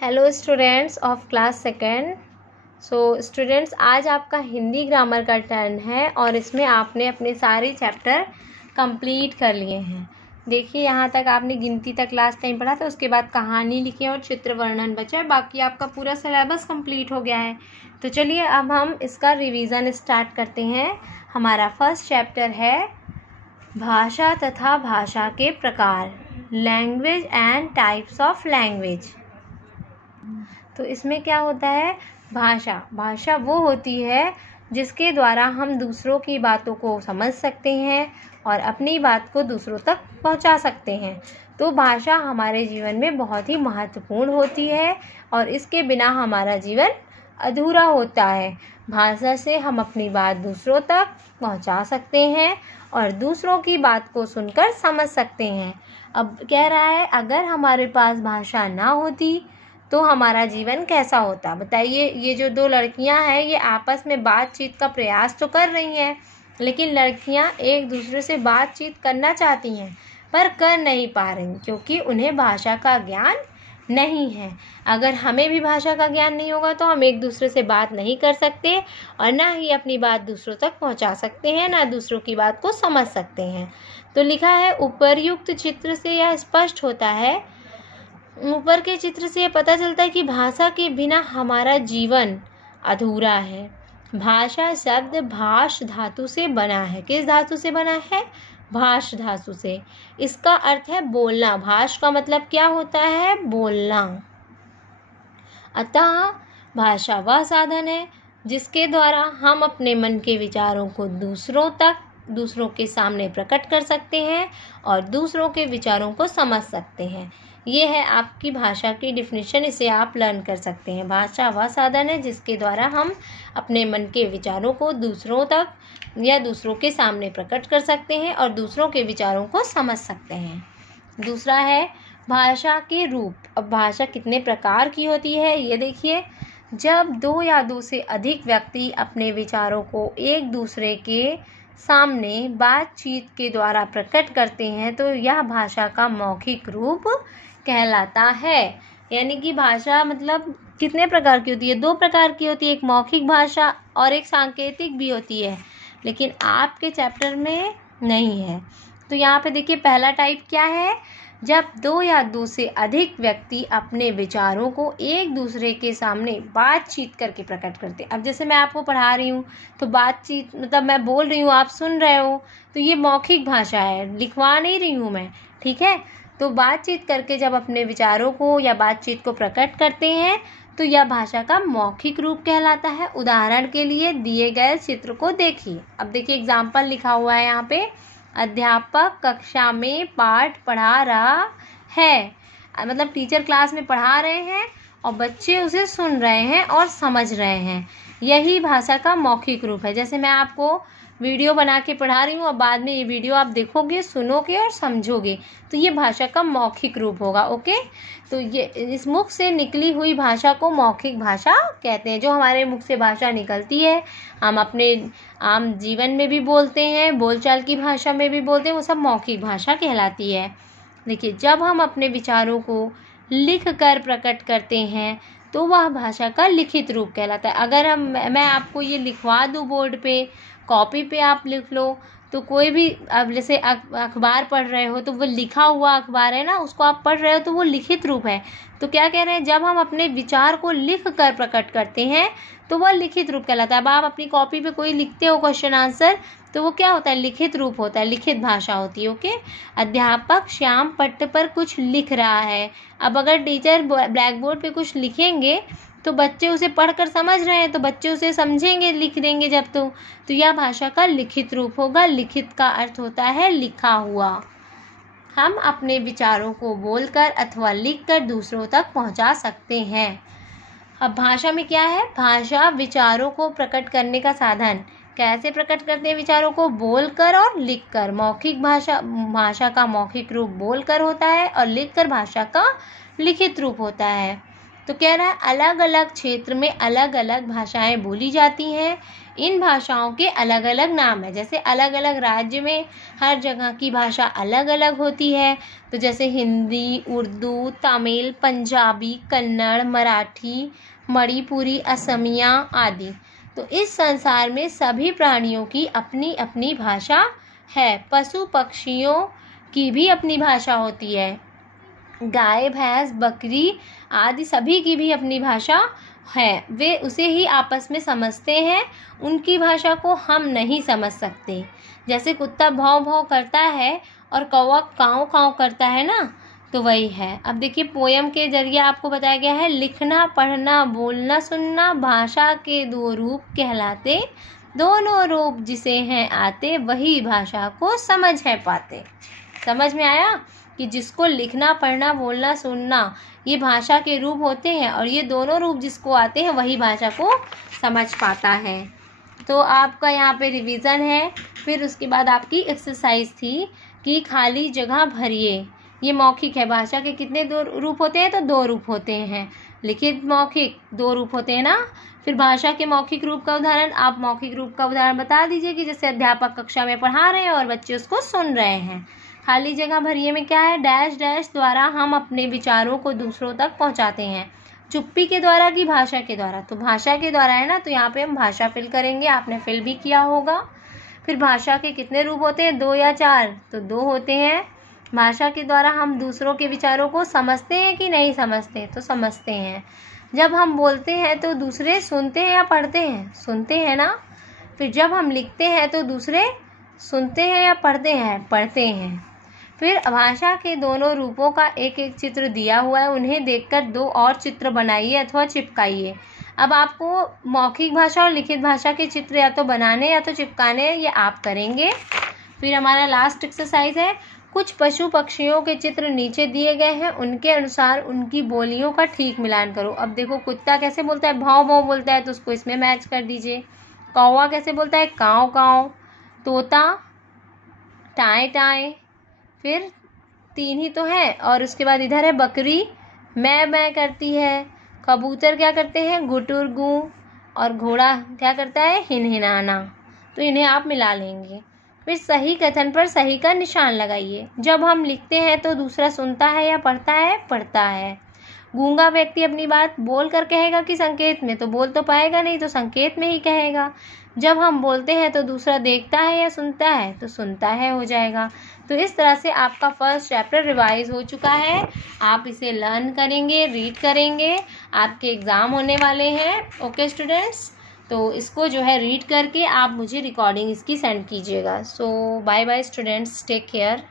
Hello students of class second. Students, आज आपका Hindi grammar का टर्न है और इसमें आपने अपने सारे चैप्टर कंप्लीट कर लिए हैं। देखिए, यहाँ तक आपने गिनती तक लास्ट टाइम पढ़ा था, उसके बाद कहानी लिखी और चित्र वर्णन बचा है। बाकी आपका पूरा सिलेबस कंप्लीट हो गया है। तो चलिए अब हम इसका रिवीजन स्टार्ट करते हैं। हमारा फर्स्ट चैप्टर है भाषा तथा भाषा के प्रकार, language and types of language. तो इसमें क्या होता है, भाषा वो होती है जिसके द्वारा हम दूसरों की बातों को समझ सकते हैं और अपनी बात को दूसरों तक पहुंचा सकते हैं। तो भाषा हमारे जीवन में बहुत ही महत्वपूर्ण होती है और इसके बिना हमारा जीवन अधूरा होता है। भाषा से हम अपनी बात दूसरों तक पहुंचा सकते हैं और दूसरों की बात को सुनकर समझ सकते हैं। अब कह रहा है, अगर हमारे पास भाषा ना होती तो हमारा जीवन कैसा होता। बताइए, ये जो दो लड़कियां हैं ये आपस में बातचीत का प्रयास तो कर रही हैं, लेकिन लड़कियां एक दूसरे से बातचीत करना चाहती हैं पर कर नहीं पा रही क्योंकि उन्हें भाषा का ज्ञान नहीं है। अगर हमें भी भाषा का ज्ञान नहीं होगा तो हम एक दूसरे से बात नहीं कर सकते और ना ही अपनी बात दूसरों तक पहुंचा सकते हैं, ना दूसरों की बात को समझ सकते हैं। तो लिखा है, उपर्युक्त चित्र से यह स्पष्ट होता है, ऊपर के चित्र से पता चलता है कि भाषा के बिना हमारा जीवन अधूरा है। भाषा शब्द भाष धातु से बना है। किस धातु से बना है? भाष धातु से। इसका अर्थ है बोलना। भाष का मतलब क्या होता है? बोलना। अतः भाषा वह साधन है जिसके द्वारा हम अपने मन के विचारों को दूसरों के सामने प्रकट कर सकते हैं और दूसरों के विचारों को समझ सकते हैं। ये है आपकी भाषा की डिफिनीशन, इसे आप लर्न कर सकते हैं। भाषा वह साधन है जिसके द्वारा हम अपने मन के विचारों को दूसरों तक या दूसरों के सामने प्रकट कर सकते हैं और दूसरों के विचारों को समझ सकते हैं। दूसरा है भाषा के रूप। अब भाषा कितने प्रकार की होती है ये देखिए। जब दो या दो से अधिक व्यक्ति अपने विचारों को एक दूसरे के सामने बातचीत के द्वारा प्रकट करते हैं तो यह भाषा का मौखिक रूप कहलाता है। यानी कि भाषा मतलब कितने प्रकार की होती है? दो प्रकार की होती है, एक मौखिक भाषा और एक सांकेतिक भी होती है, लेकिन आपके चैप्टर में नहीं है। तो यहाँ पे देखिए, पहला टाइप क्या है? जब दो या दो से अधिक व्यक्ति अपने विचारों को एक दूसरे के सामने बातचीत करके प्रकट करते हैं। अब जैसे मैं आपको पढ़ा रही हूँ तो बातचीत मतलब मैं बोल रही हूँ, आप सुन रहे हो, तो ये मौखिक भाषा है, लिखवा नहीं रही हूँ मैं, ठीक है। तो बातचीत करके जब अपने विचारों को या बातचीत को प्रकट करते हैं तो यह भाषा का मौखिक रूप कहलाता है। उदाहरण के लिए दिए गए चित्र को देखिए। अब देखिए, एग्जाम्पल लिखा हुआ है यहाँ पे, अध्यापक कक्षा में पाठ पढ़ा रहा है। मतलब टीचर क्लास में पढ़ा रहे हैं और बच्चे उसे सुन रहे हैं और समझ रहे हैं। यही भाषा का मौखिक रूप है। जैसे मैं आपको वीडियो बना के पढ़ा रही हूँ और बाद में ये वीडियो आप देखोगे, सुनोगे और समझोगे, तो ये भाषा का मौखिक रूप होगा। ओके, तो ये इस मुख से निकली हुई भाषा को मौखिक भाषा कहते हैं। जो हमारे मुख से भाषा निकलती है, हम अपने आम जीवन में भी बोलते हैं, बोलचाल की भाषा में भी बोलते हैं, वो सब मौखिक भाषा कहलाती है। देखिए, जब हम अपने विचारों को लिख कर प्रकट करते हैं तो वह भाषा का लिखित रूप कहलाता है। अगर मैं आपको ये लिखवा दूँ बोर्ड पे, कॉपी पे आप लिख लो, तो कोई भी, अब जैसे अखबार पढ़ रहे हो तो वो लिखा हुआ अखबार है ना, उसको आप पढ़ रहे हो तो वो लिखित रूप है। तो क्या कह रहे हैं, जब हम अपने विचार को लिख कर प्रकट करते हैं तो वह लिखित रूप कहलाता है। अब आप अपनी कॉपी पे कोई लिखते हो क्वेश्चन आंसर, तो वो क्या होता है? लिखित रूप होता है, लिखित भाषा होती है। ओके, अध्यापक श्याम पट्ट पर कुछ लिख रहा है। अब अगर टीचर ब्लैक बोर्ड पे कुछ लिखेंगे तो बच्चे उसे पढ़कर समझ रहे हैं, तो बच्चे उसे समझेंगे, लिख देंगे जब तो यह भाषा का लिखित रूप होगा। लिखित का अर्थ होता है लिखा हुआ। हम अपने विचारों को बोलकर अथवा लिखकर दूसरों तक पहुंचा सकते हैं। अब भाषा में क्या है? भाषा विचारों को प्रकट करने का साधन। कैसे प्रकट करते हैं विचारों को? बोलकर और लिखकर। मौखिक भाषा का मौखिक रूप बोलकर होता है और लिखकर भाषा का लिखित रूप होता है। तो कह रहा है अलग अलग क्षेत्र में अलग अलग भाषाएं बोली जाती हैं। इन भाषाओं के अलग अलग नाम है। जैसे अलग अलग राज्य में हर जगह की भाषा अलग अलग होती है। तो जैसे हिंदी, उर्दू, तमिल, पंजाबी, कन्नड़, मराठी, मणिपुरी, असमिया आदि। तो इस संसार में सभी प्राणियों की अपनी अपनी भाषा है। पशु पक्षियों की भी अपनी भाषा होती है। गाय, भैंस, बकरी आदि सभी की भी अपनी भाषा है। वे उसे ही आपस में समझते हैं, उनकी भाषा को हम नहीं समझ सकते। जैसे कुत्ता भौं भौं करता है और कौवा काँव काँव करता है ना, तो वही है। अब देखिए पोयम के जरिए आपको बताया गया है, लिखना, पढ़ना, बोलना, सुनना भाषा के दो रूप कहलाते, दोनों रूप जिसे हैं आते, वही भाषा को समझ है पाते। समझ में आया कि जिसको लिखना, पढ़ना, बोलना, सुनना ये भाषा के रूप होते हैं और ये दोनों रूप जिसको आते हैं वही भाषा को समझ पाता है। तो आपका यहाँ पे रिवीजन है। फिर उसके बाद आपकी एक्सरसाइज थी कि खाली जगह भरिए। ये मौखिक है। भाषा के कितने दो रूप होते हैं? तो दो रूप होते हैं। लिखित, मौखिक, दो रूप होते हैं ना। फिर भाषा के मौखिक रूप का उदाहरण, आप मौखिक रूप का उदाहरण बता दीजिए कि जैसे अध्यापक कक्षा में पढ़ा रहे हैं और बच्चे उसको सुन रहे हैं। खाली जगह भरिए में क्या है? डैश डैश द्वारा हम अपने विचारों को दूसरों तक पहुंचाते हैं। चुप्पी के द्वारा कि भाषा के द्वारा? तो भाषा के द्वारा है ना, तो यहाँ पे हम भाषा फिल करेंगे। आपने फिल भी किया होगा। फिर भाषा के कितने रूप होते हैं? 2 या 4? तो 2 होते हैं। भाषा के द्वारा हम दूसरों के विचारों को समझते हैं कि नहीं समझते? तो समझते हैं। जब हम बोलते हैं तो दूसरे सुनते हैं या पढ़ते हैं? सुनते हैं ना। फिर जब हम लिखते हैं तो दूसरे सुनते हैं या पढ़ते हैं? पढ़ते हैं। फिर भाषा के दोनों रूपों का एक एक चित्र दिया हुआ है, उन्हें देखकर 2 और चित्र बनाइए अथवा चिपकाइए। अब आपको मौखिक भाषा और लिखित भाषा के चित्र या तो बनाने या तो चिपकाने, ये आप करेंगे। फिर हमारा लास्ट एक्सरसाइज है, कुछ पशु पक्षियों के चित्र नीचे दिए गए हैं, उनके अनुसार उनकी बोलियों का ठीक मिलान करो। अब देखो कुत्ता कैसे बोलता है? भौं भौं बोलता है, तो उसको इसमें मैच कर दीजिए। कौवा कैसे बोलता है? काँव काँव। तोता टाएं टाएं। फिर 3 ही तो है। और उसके बाद इधर है बकरी मैं करती है। कबूतर क्या करते हैं? गुटुर गू। और घोड़ा क्या करता है? हिनहिनाना। तो इन्हें आप मिला लेंगे। फिर सही कथन पर सही का निशान लगाइए। जब हम लिखते हैं तो दूसरा सुनता है या पढ़ता है? पढ़ता है। गूंगा व्यक्ति अपनी बात बोल कर कहेगा कि संकेत में? तो बोल तो पाएगा नहीं, तो संकेत में ही कहेगा। जब हम बोलते हैं तो दूसरा देखता है या सुनता है? तो सुनता है हो जाएगा। तो इस तरह से आपका फर्स्ट चैप्टर रिवाइज हो चुका है। आप इसे लर्न करेंगे, रीड करेंगे, आपके एग्ज़ाम होने वाले हैं। ओके स्टूडेंट्स, तो इसको जो है रीड करके आप मुझे रिकॉर्डिंग इसकी सेंड कीजिएगा। So bye bye students, take care.